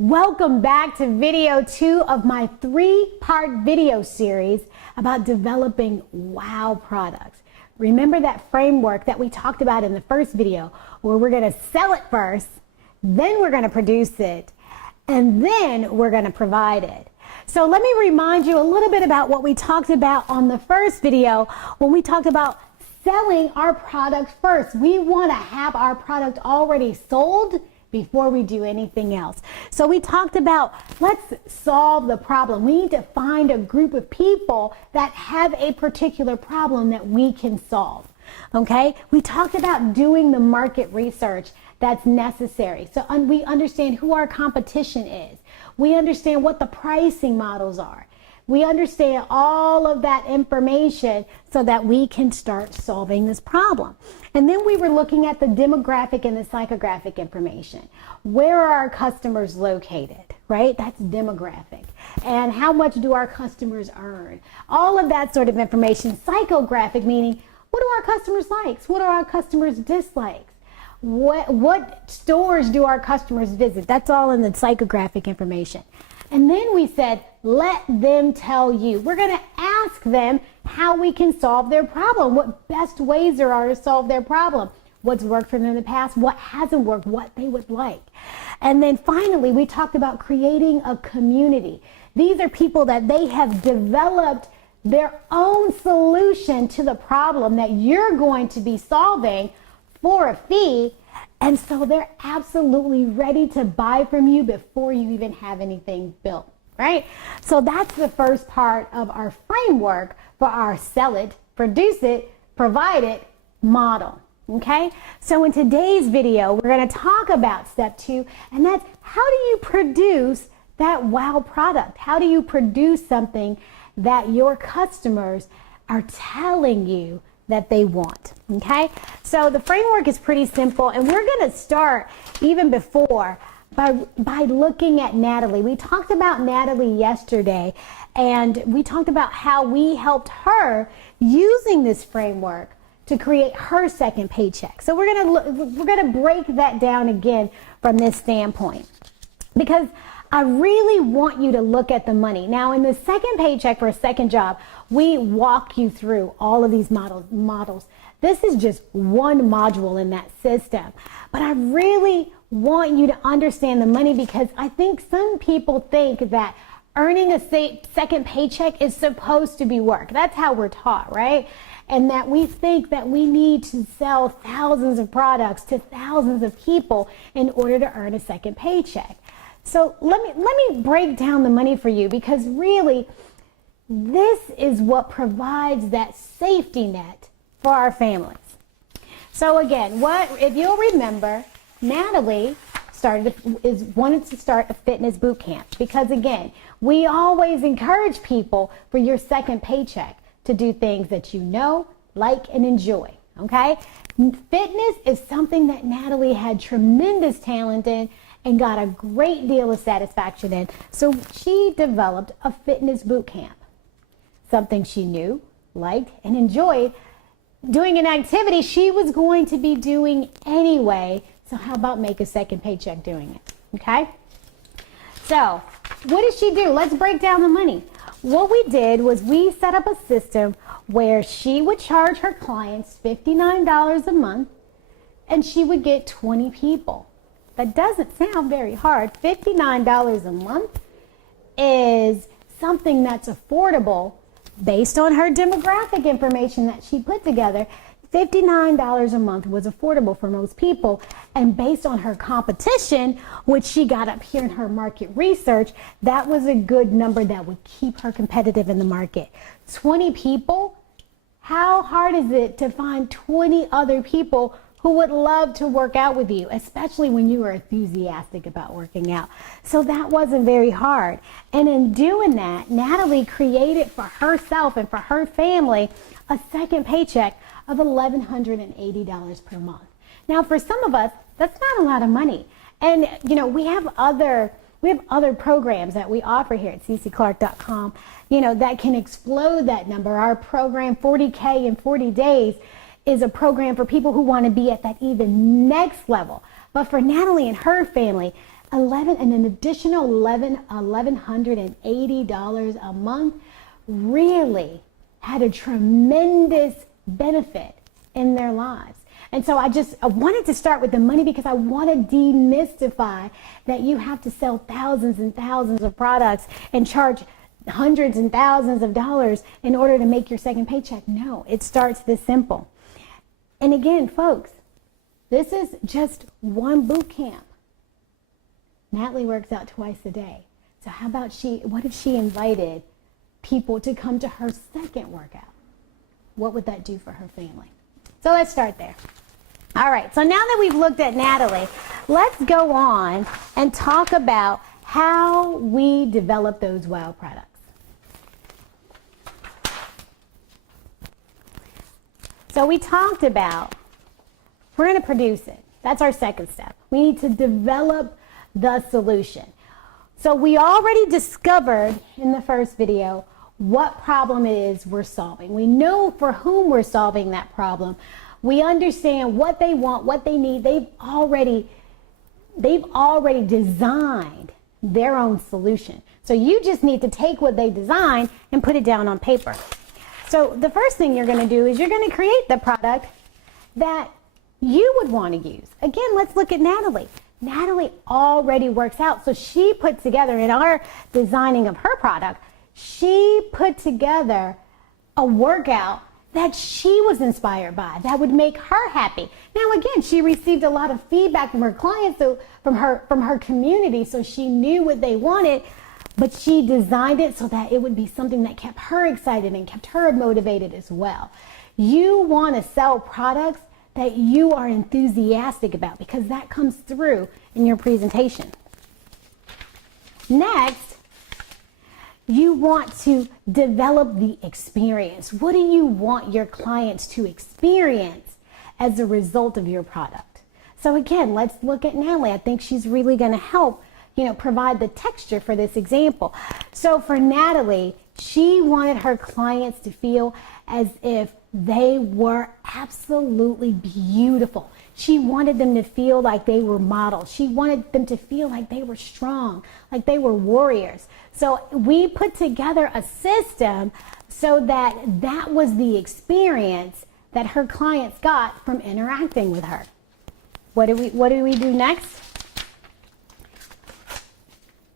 Welcome back to video 2 of my 3-part video series about developing wow products. Remember that framework that we talked about in the first video where we're going to sell it first, then we're going to produce it, and then we're going to provide it. So let me remind you a little bit about what we talked about on the first video when we talked about selling our product first. We want to have our product already sold before we do anything else. So we talked about, let's solve the problem. We need to find a group of people that have a particular problem that we can solve. Okay? We talked about doing the market research that's necessary. So we understand who our competition is. We understand what the pricing models are. We understand all of that information so that we can start solving this problem. And then we were looking at the demographic and the psychographic information. Where are our customers located, right? That's demographic. And how much do our customers earn? All of that sort of information. Psychographic, meaning what do our customers like? What are our customers dislikes? What stores do our customers visit? That's all in the psychographic information. And then we said, let them tell you. We're going to ask them how we can solve their problem, what best ways there are to solve their problem, what's worked for them in the past, what hasn't worked, what they would like. And then finally, we talked about creating a community. These are people that they have developed their own solution to the problem that you're going to be solving for a fee. And so they're absolutely ready to buy from you before you even have anything built, right? So that's the first part of our framework for our sell it, produce it, provide it model, okay? So in today's video, we're gonna talk about step 2, and that's how do you produce that wow product? How do you produce something that your customers are telling you that they want, okay? So the framework is pretty simple, and we're gonna start even before by looking at Natalie. We talked about Natalie yesterday, and we talked about how we helped her using this framework to create her second paycheck. So we're gonna break that down again from this standpoint, because I really want you to look at the money. Now, in the second paycheck for a second job, we walk you through all of these models. This is just one module in that system. But I really want you to understand the money, because I think some people think that earning a second paycheck is supposed to be work. That's how we're taught, right? And that we think that we need to sell thousands of products to thousands of people in order to earn a second paycheck. So let me break down the money for you, because really this is what provides that safety net for our families. So again, if you'll remember, Natalie wanted to start a fitness boot camp, because again, we always encourage people for your second paycheck to do things that you know, like, and enjoy, okay? Fitness is something that Natalie had tremendous talent in and got a great deal of satisfaction in. So she developed a fitness boot camp, something she knew, liked, and enjoyed, doing an activity she was going to be doing anyway. So how about make a second paycheck doing it, okay? So what did she do? Let's break down the money. What we did was we set up a system where she would charge her clients $59 a month, and she would get 20 people. That doesn't sound very hard. $59 a month is something that's affordable based on her demographic information that she put together. $59 a month was affordable for most people, and based on her competition, which she got up here in her market research, that was a good number that would keep her competitive in the market. 20 people? How hard is it to find 20 other people who would love to work out with you, especially when you are enthusiastic about working out? So that wasn't very hard. And in doing that, Natalie created for herself and for her family a second paycheck of $1,180 per month. Now, for some of us, that's not a lot of money. And you know, we have other programs that we offer here at ccclark.com, you know, that can explode that number. Our program 40K in 40 days is a program for people who want to be at that even next level. But for Natalie and her family, and an additional $1,180 a month really had a tremendous benefit in their lives. And so I wanted to start with the money because I want to demystify that you have to sell thousands and thousands of products and charge hundreds and thousands of dollars in order to make your second paycheck. No, it starts this simple. And again, folks, this is just one boot camp. Natalie works out twice a day. So how about what if she invited people to come to her second workout? What would that do for her family? So let's start there. All right, so now that we've looked at Natalie, let's go on and talk about how we develop those wow products. So we talked about, we're going to produce it. That's our second step. We need to develop the solution. So we already discovered in the first video what problem it is we're solving. We know for whom we're solving that problem. We understand what they want, what they need. They've already designed their own solution. So you just need to take what they designed and put it down on paper. So the first thing you're going to do is you're going to create the product that you would want to use. Again, let's look at Natalie. Natalie already works out. So she put together, in our designing of her product, she put together a workout that she was inspired by, that would make her happy. Now again, she received a lot of feedback from her clients, so from her community, so she knew what they wanted, but she designed it so that it would be something that kept her excited and kept her motivated as well. You want to sell products that you are enthusiastic about because that comes through in your presentation. Next, you want to develop the experience. What do you want your clients to experience as a result of your product? So again, let's look at Natalie. I think she's really going to help, provide the texture for this example. So for Natalie, she wanted her clients to feel as if they were absolutely beautiful. She wanted them to feel like they were models. She wanted them to feel like they were strong, like they were warriors. So we put together a system so that that was the experience that her clients got from interacting with her. What do we do next?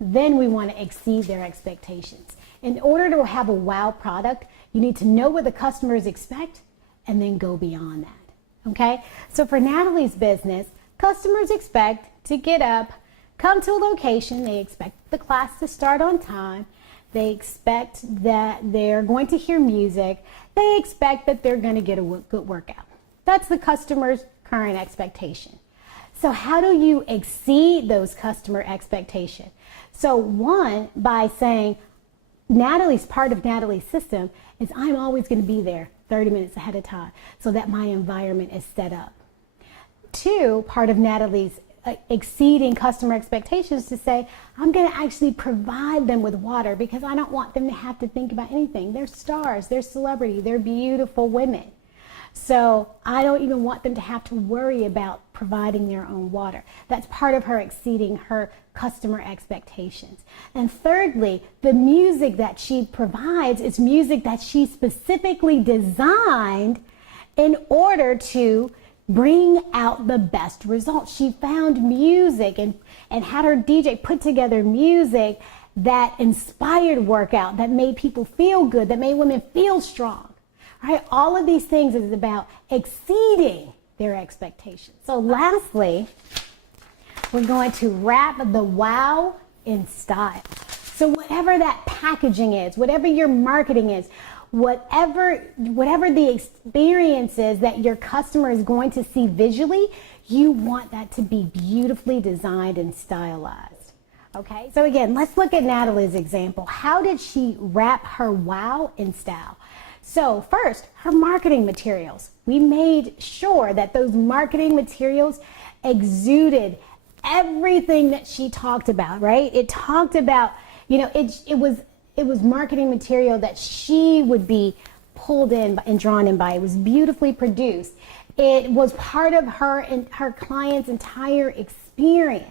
Then we want to exceed their expectations. In order to have a wow product, you need to know what the customers expect and then go beyond that. Okay? So for Natalie's business, customers expect to get up, come to a location. They expect the class to start on time. They expect that they're going to hear music. They expect that they're going to get a good workout. That's the customer's current expectation. So how do you exceed those customer expectations? So one, by saying, part of Natalie's system is I'm always going to be there 30 minutes ahead of time so that my environment is set up. Two, part of Natalie's exceeding customer expectations to say, I'm going to actually provide them with water because I don't want them to have to think about anything. They're stars, they're celebrity, they're beautiful women. So I don't even want them to have to worry about providing their own water. That's part of her exceeding her customer expectations. And thirdly, the music that she provides is music that she specifically designed in order to bring out the best results. She found music and had her DJ put together music that inspired workout, that made people feel good, that made women feel strong. Right? All of these things is about exceeding their expectations. So lastly, we're going to wrap the wow in style. So whatever that packaging is, whatever your marketing is, whatever the experience is that your customer is going to see visually, you want that to be beautifully designed and stylized. Okay, so again, let's look at Natalie's example. How did she wrap her wow in style? So first, her marketing materials. We made sure that those marketing materials exuded everything that she talked about, right? It talked about, it was marketing material that she would be pulled in and drawn in by. It was beautifully produced. It was part of her and her client's entire experience,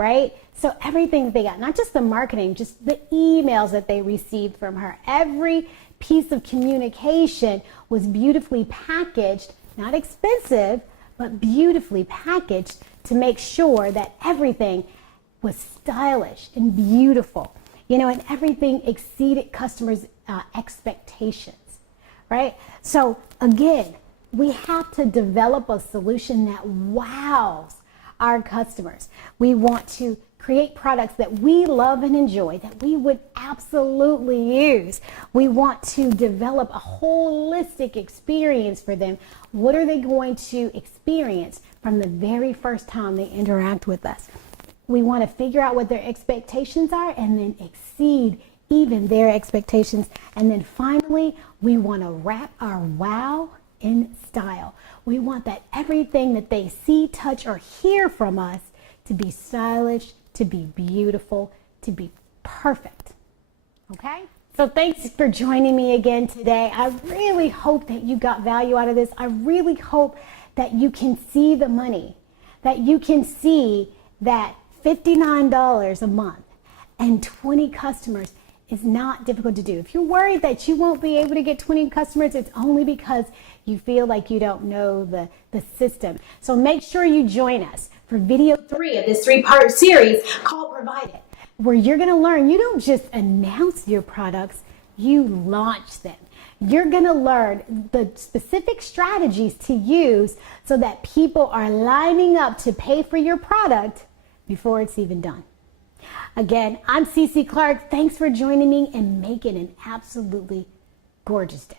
right? So everything that they got, not just the marketing, just the emails that they received from her. Every piece of communication was beautifully packaged, not expensive, but beautifully packaged to make sure that everything was stylish and beautiful, and everything exceeded customers' expectations, right? So again, we have to develop a solution that wows our customers. We want to create products that we love and enjoy, that we would absolutely use. We want to develop a holistic experience for them. What are they going to experience from the very first time they interact with us? We want to figure out what their expectations are and then exceed even their expectations. And then finally, we want to wrap our wow in style. We want that everything that they see, touch, or hear from us to be stylish, to be beautiful, to be perfect. Okay? So thanks for joining me again today. I really hope that you got value out of this. I really hope that you can see the money, that you can see that $59 a month and 20 customers is not difficult to do. If you're worried that you won't be able to get 20 customers, it's only because you feel like you don't know the system. So make sure you join us for video 3 of this 3-part series called Provide It, where you're gonna learn you don't just announce your products, you launch them. You're gonna learn the specific strategies to use so that people are lining up to pay for your product before it's even done. Again, I'm Cece Clark. Thanks for joining me and make it an absolutely gorgeous day.